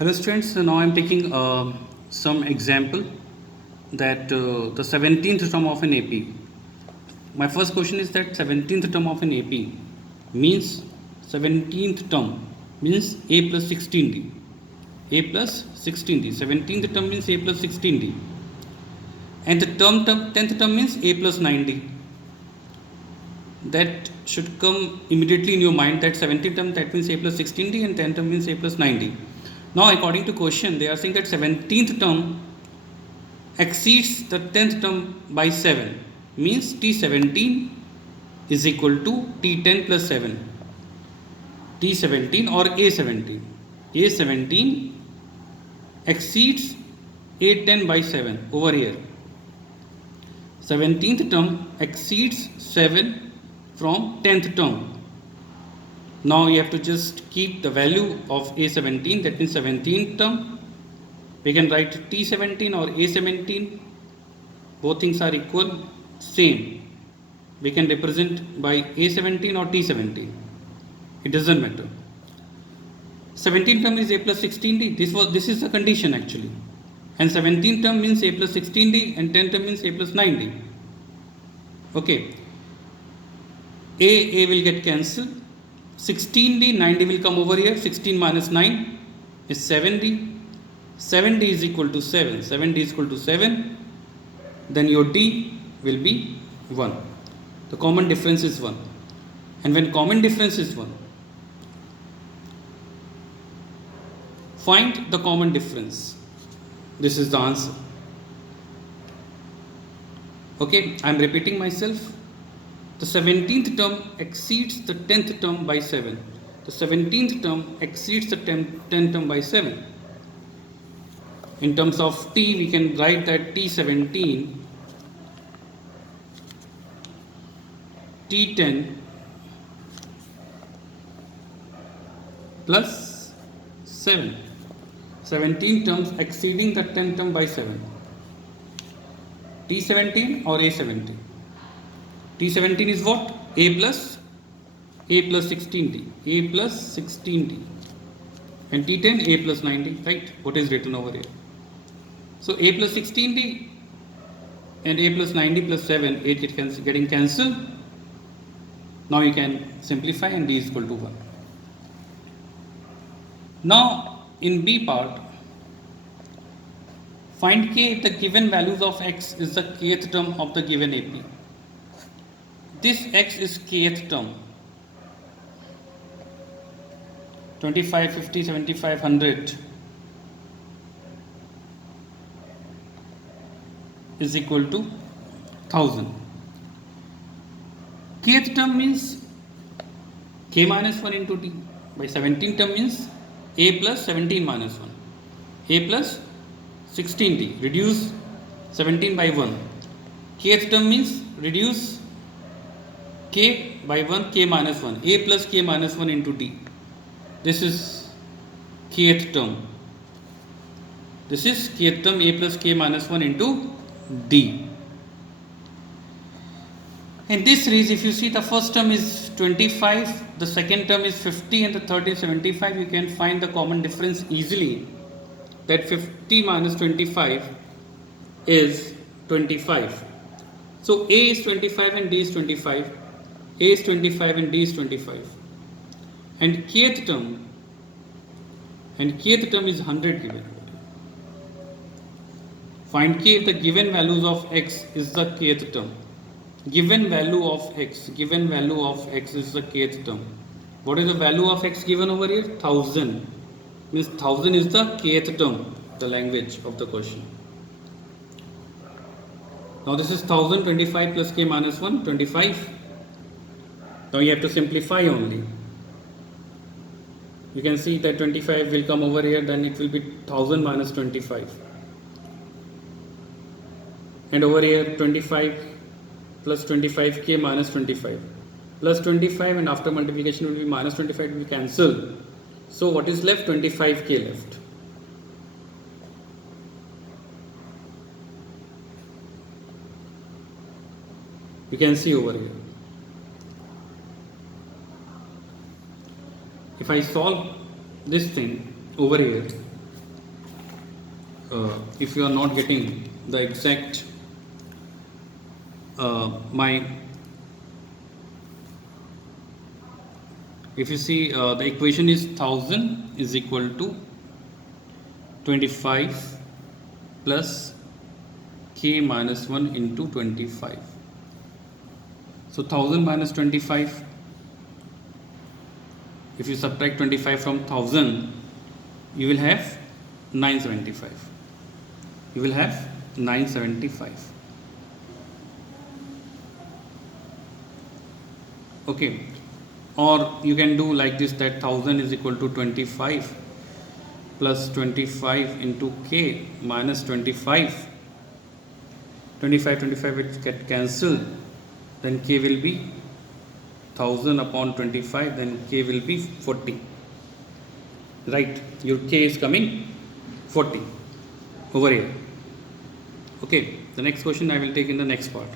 Hello students, so now I am taking some example that the 17th term of an AP. My first question is that 17th term of an AP means 17th term means A plus 16D. A plus 16D. 17th term means A plus 16D. And the 10th term means A plus 9D. That should come immediately in your mind that 17th term that means A plus 16D and 10th term means A plus 9D. Now according to question they are saying that 17th term exceeds the 10th term by 7 means T17 is equal to T10 plus 7. T17 or A17. A17 exceeds A10 by 7 over here. 17th term exceeds 7 from 10th term. Now you have to just keep the value of A17, that means 17th term. We can write T17 or A17. Both things are equal, same. We can represent by A17 or T17. It doesn't matter. 17th term is A plus 16D. This is the condition actually. And 17th term means A plus 16D and 10th term means A plus 9D. Okay. A will get cancelled. 16D, 9D will come over here. 16 minus 9 is 7D. 7D is equal to 7. 7D is equal to 7. Then your D will be 1. The common difference is 1. And when common difference is 1, find the common difference. This is the answer. Okay, I am repeating myself. The 17th term exceeds the 10th term by 7. The 17th term exceeds the 10th term by 7. In terms of T, we can write that T17, T10 plus 7. 17 terms exceeding the 10th term by 7. T17 or A17. T17 is what? A plus 16D. A plus 16D. And T10 A plus 9D, right? What is written over here? So A plus 16D and A plus 9D plus 7, 8 getting cancelled. Now you can simplify and D is equal to 1. Now in B part, find K if the given values of X is the kth term of the given AP. This X is kth term. 25, 50, 75, 100 is equal to 1000. Kth term means K minus 1 into D. By 17 term means A plus 17 minus 1. A plus 16D. Reduce 17 by 1. Kth term means reduce K by 1, K minus 1. A plus K minus 1 into D. This is kth term. This is kth term A plus K minus 1 into D. In this series, if you see the first term is 25, the second term is 50 and the third is 75, you can find the common difference easily. That 50 minus 25 is 25. So A is 25 and D is 25. A is 25 and D is 25. And kth term is 100 given. Find K if the given values of X is the kth term. Given value of X is the kth term. What is the value of X given over here? 1000. Means 1000 is the kth term, the language of the question. Now this is 1000, 25 plus K minus 1, 25. Now you have to simplify only. You can see that 25 will come over here, then it will be 1000 minus 25. And over here 25 plus 25K minus 25. Plus 25 and after multiplication will be minus 25 will be cancelled. So what is left? 25K left. You can see over here. If I solve this thing over here, if you are not getting the exact my if you see the equation is 1000 is equal to 25 plus k minus 1 into 25. So 1000 minus 25, if you subtract 25 from 1000, you will have 975. You will have 975. Okay, or you can do like this, that 1000 is equal to 25 plus 25 into k minus 25. 25 which get cancelled, then k will be 1000 upon 25, then k will be 40. Right, your k is coming 40 over here. Okay, the next question I will take in the next part.